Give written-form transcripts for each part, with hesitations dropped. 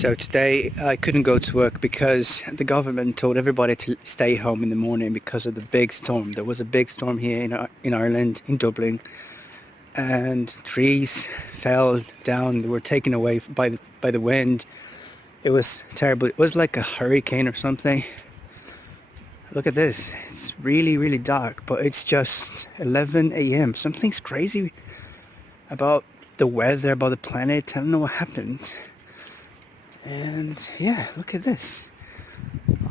So today I couldn't go to work because the government told everybody to stay home in the morning because of the big storm. There was a big storm here in Ireland, in Dublin, and trees fell down. They were taken away by the wind. It was terrible. It was like a hurricane or something. Look at this. It's really, really dark, but it's just 11 a.m. Something's crazy about the weather, about the planet. I don't know what happened. And yeah, look at this.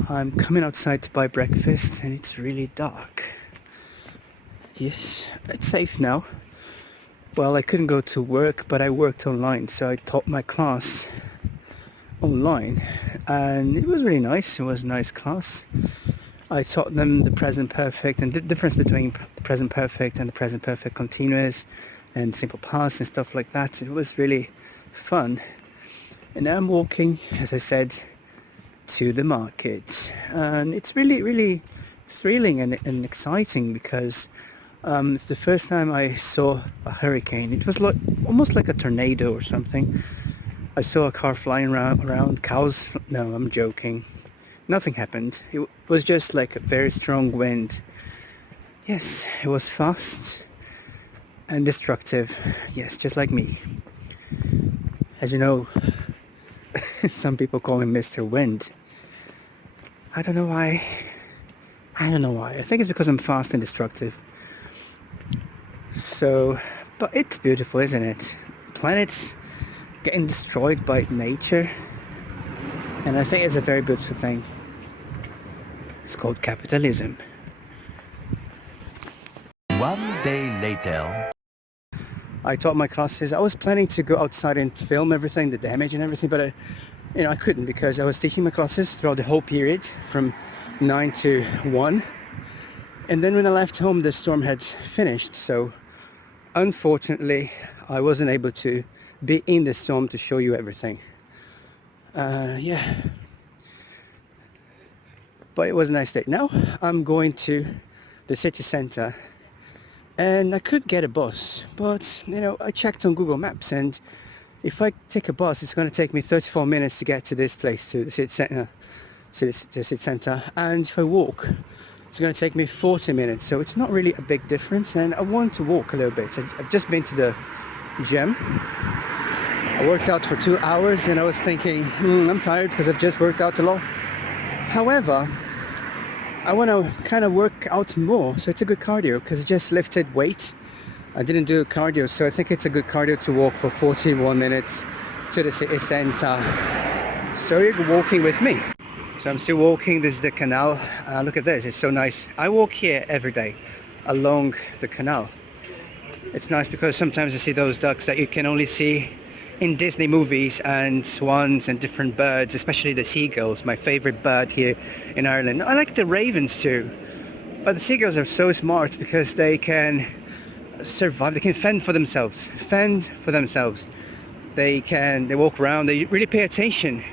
I'm coming outside to buy breakfast and it's really dark. Yes, it's safe now. Well, I couldn't go to work, but I worked online, so I taught my class online and it was really nice. It was a nice class. I taught them the present perfect and the difference between the present perfect and the present perfect continuous and simple past and stuff like that. It was really fun. And now I'm walking, as I said, to the market. And it's really, really thrilling and exciting because it's the first time I saw a hurricane. It was like almost like a tornado or something. I saw a car flying around, cows. No, I'm joking. Nothing happened. It was just like a very strong wind. Yes, it was fast and destructive. Yes, just like me. As you know, some people call him Mr. Wind. I don't know why. I think it's because I'm fast and destructive. So, but it's beautiful, isn't it? The planet's getting destroyed by nature. And I think it's a very beautiful thing. It's called capitalism. One day later. I taught my classes. I was planning to go outside and film everything, the damage and everything, but I couldn't because I was teaching my classes throughout the whole period from 9 to 1. And then when I left home, the storm had finished. So unfortunately, I wasn't able to be in the storm to show you everything. Yeah. But it was a nice day. Now I'm going to the city center. And I could get a bus, but I checked on Google Maps, and if I take a bus, it's going to take me 34 minutes to get to this place, to the city center. And if I walk, it's going to take me 40 minutes. So it's not really a big difference, and I want to walk a little bit. I've just been to the gym. I worked out for 2 hours, and I was thinking, I'm tired because I've just worked out a lot. However, I want to kind of work out more, so it's a good cardio because I just lifted weight. I didn't do cardio, so I think it's a good cardio to walk for 41 minutes to the city center. So you're walking with me. So I'm still walking. This is the canal. Look at this, it's so nice. I walk here every day along the canal. It's nice because sometimes I see those ducks that you can only see in Disney movies, and swans and different birds, especially the seagulls, my favorite bird here in Ireland. I like the ravens too, but the seagulls are so smart because they can survive, they can fend for themselves. They walk around, they really pay attention.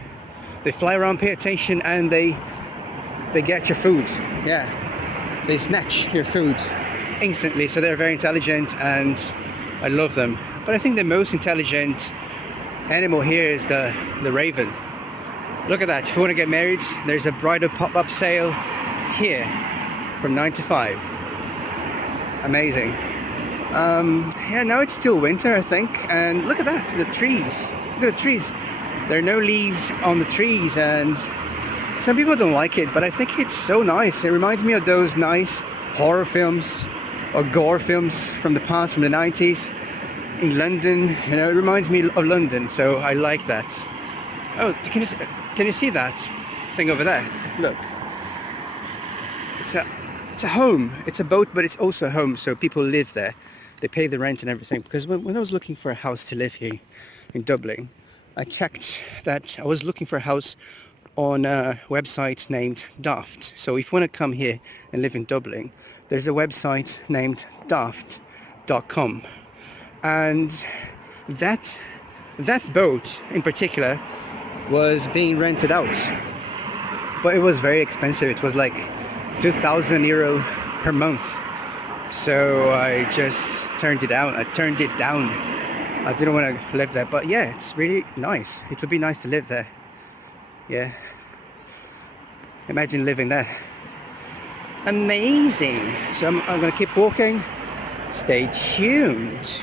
They fly around, pay attention, and they get your food. Yeah, they snatch your food instantly, so they're very intelligent and I love them. But I think the most intelligent animal here is the raven. Look at that. If you want to get married, there's a bridal pop-up sale here from 9 to 5. Amazing. Yeah, now it's still winter, I think, and look at that, the trees. Look at the trees. There are no leaves on the trees, and some people don't like it, but I think it's so nice. It reminds me of those nice horror films or gore films from the past, from the 90s. In London, it reminds me of London, so I like that. Oh, can you see that thing over there? Look, it's a home. It's a boat, but it's also a home, so people live there. They pay the rent and everything. Because when I was looking for a house to live here in Dublin, I checked that I was looking for a house on a website named Daft. So if you want to come here and live in Dublin, there's a website named daft.com. And that boat in particular was being rented out, but it was very expensive. It was like €2,000 per month. So I just turned it down. I didn't want to live there, but yeah, it's really nice. It would be nice to live there. Yeah. Imagine living there. Amazing. So I'm going to keep walking. Stay tuned.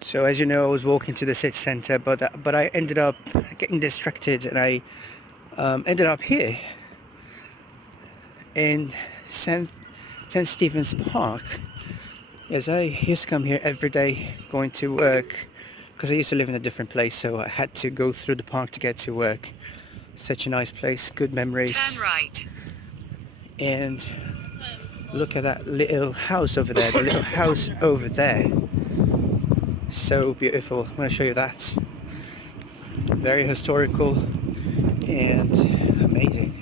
So as you know, I was walking to the city centre, but I ended up getting distracted, and I ended up here in St. Stephen's Park. Yes, I used to come here every day going to work, because I used to live in a different place, so I had to go through the park to get to work. Such a nice place, good memories. Turn right. And look at that little house over there, the little house over there. So beautiful. I'm going to show you that. Very historical and amazing.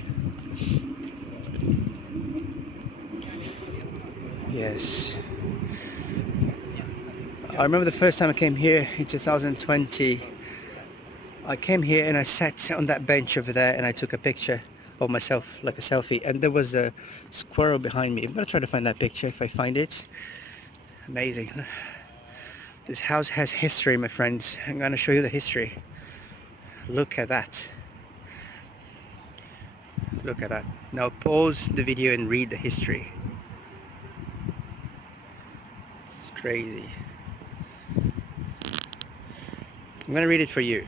Yes. I remember the first time I came here in 2020. I came here and I sat on that bench over there and I took a picture of myself, like a selfie, and there was a squirrel behind me. I'm going to try to find that picture if I find it. Amazing. This house has history, my friends. I'm going to show you the history. Look at that. Look at that. Now pause the video and read the history. It's crazy. I'm going to read it for you.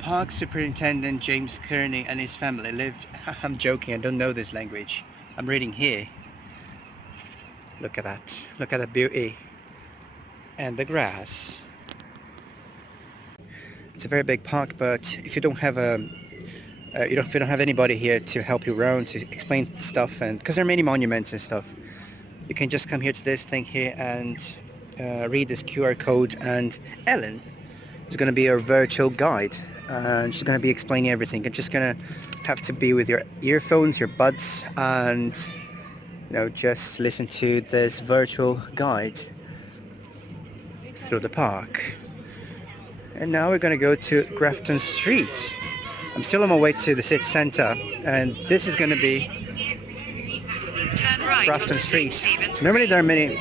Park Superintendent James Kearney and his family lived... I'm joking, I don't know this language. I'm reading here. Look at that. Look at the beauty. And the grass. It's a very big park, but if you don't have if you don't have anybody here to help you around, to explain stuff, and because there are many monuments and stuff, you can just come here to this thing here and read this QR code, and Ellen is going to be your virtual guide, and she's going to be explaining everything. You're just going to have to be with your earphones, your buds, and just listen to this virtual guide through the park. And now we're going to go to Grafton Street. I'm still on my way to the city centre, and this is going to be Turn right Grafton Street. Stevens. Normally there are many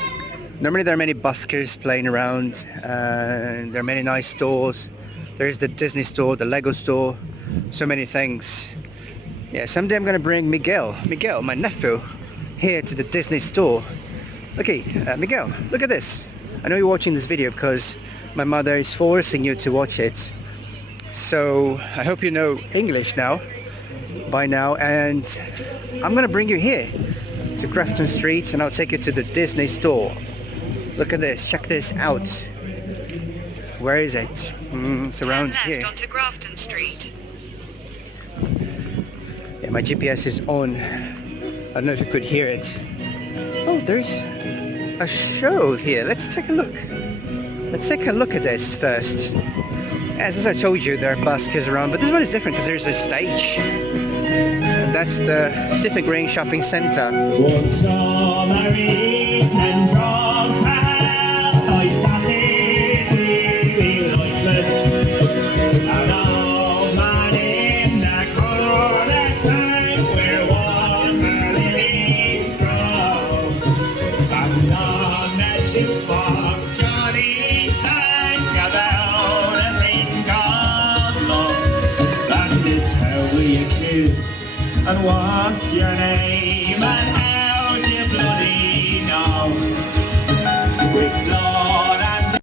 buskers playing around, and there are many nice stores. There's the Disney store, the Lego store, so many things. Yeah, someday I'm going to bring Miguel, my nephew, here to the Disney store. Okay, Miguel, look at this. I know you're watching this video because my mother is forcing you to watch it. So I hope you know English by now, and I'm going to bring you here to Grafton Street, and I'll take you to the Disney store. Look at this, check this out. Where is it? It's around Turn here. left onto Grafton Street. Yeah, my GPS is on. I don't know if you could hear it. Oh, there's a show here. Let's take a look. Let's take a look at this first. As I told you, there are buskers around, but this one is different because there's a stage. And that's the Stephen Green Shopping Centre. One summer evening drunk I sat there feeling lifeless. An old man in the corner sang where water lilies grow. And on the jukebox Johnny sang about a Lincoln love. And it's how we accuse. And what's your name and how do you bloody know? With blood and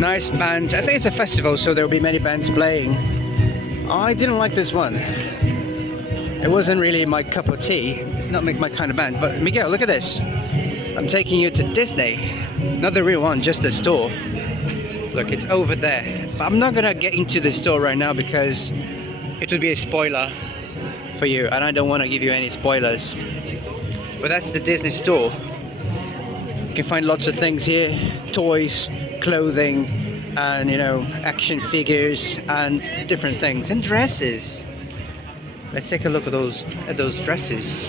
Nice band. I think it's a festival, so there will be many bands playing. I didn't like this one. It wasn't really my cup of tea. It's not my kind of band. But Miguel, look at this. I'm taking you to Disney. Not the real one, just the store. Look, it's over there. But I'm not gonna get into the store right now because it would be a spoiler for you, and I don't want to give you any spoilers. But that's the Disney store. You can find lots of things here. Toys, clothing, and action figures and different things, and dresses. Let's take a look at those dresses.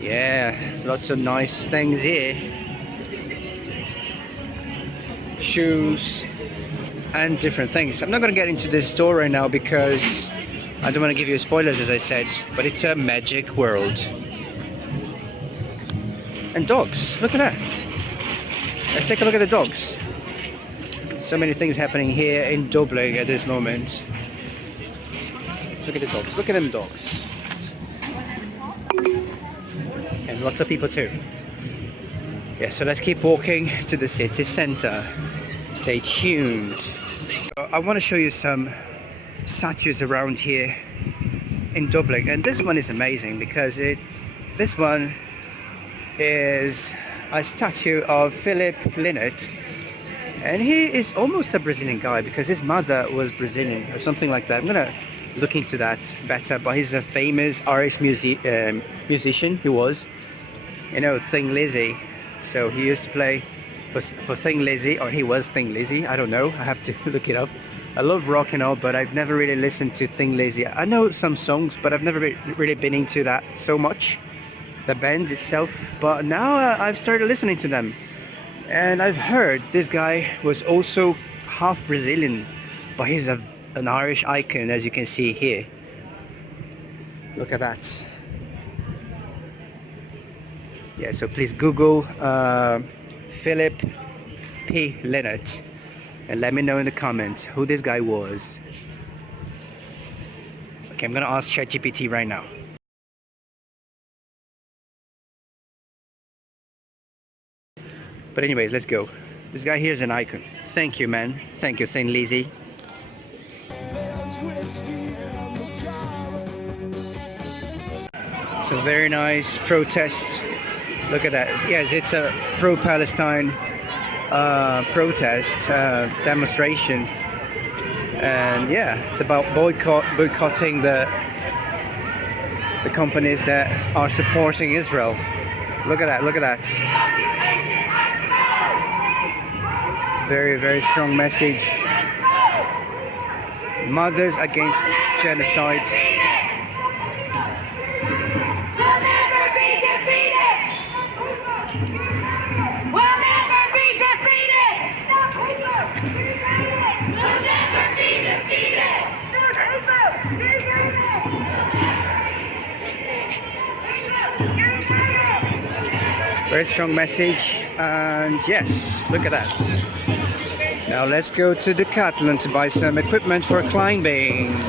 Yeah, lots of nice things here. Shoes and different things. I'm not going to get into this store right now because I don't want to give you spoilers, as I said, but it's a magic world. And dogs, look at that. Let's take a look at the dogs. So many things happening here in Dublin at this moment. Look at the dogs, look at them dogs. And lots of people too. Yeah, so let's keep walking to the city centre. Stay tuned. I want to show you some statues around here in Dublin, and this one is amazing because this one is a statue of Philip Lynott, and he is almost a Brazilian guy because his mother was Brazilian or something like that. I'm gonna look into that better, but he's a famous Irish musician. He was, you know, Thin Lizzy. So he used to play for Thin Lizzy, or he was Thin Lizzy. I don't know. I have to look it up. I love rock and all, but I've never really listened to Thin Lizzy. I know some songs, but I've never really been into that so much, the band itself. But now I've started listening to them, and I've heard this guy was also half Brazilian, but he's an Irish icon, as you can see here. Look at that. Yeah, so please Google Philip P. Lynott and let me know in the comments who this guy was. Okay, I'm gonna ask ChatGPT right now. But anyways, let's go. This guy here is an icon. Thank you, man. Thank you, Thin Lizzy. So very nice protest. Look at that. Yes, it's a pro-Palestine protest demonstration, and yeah, it's about boycotting the companies that are supporting Israel. Look at that. Look at that. Very, very strong message. Mothers against genocide. Very strong message, and yes, look at that. Now let's go to Decathlon to buy some equipment for climbing.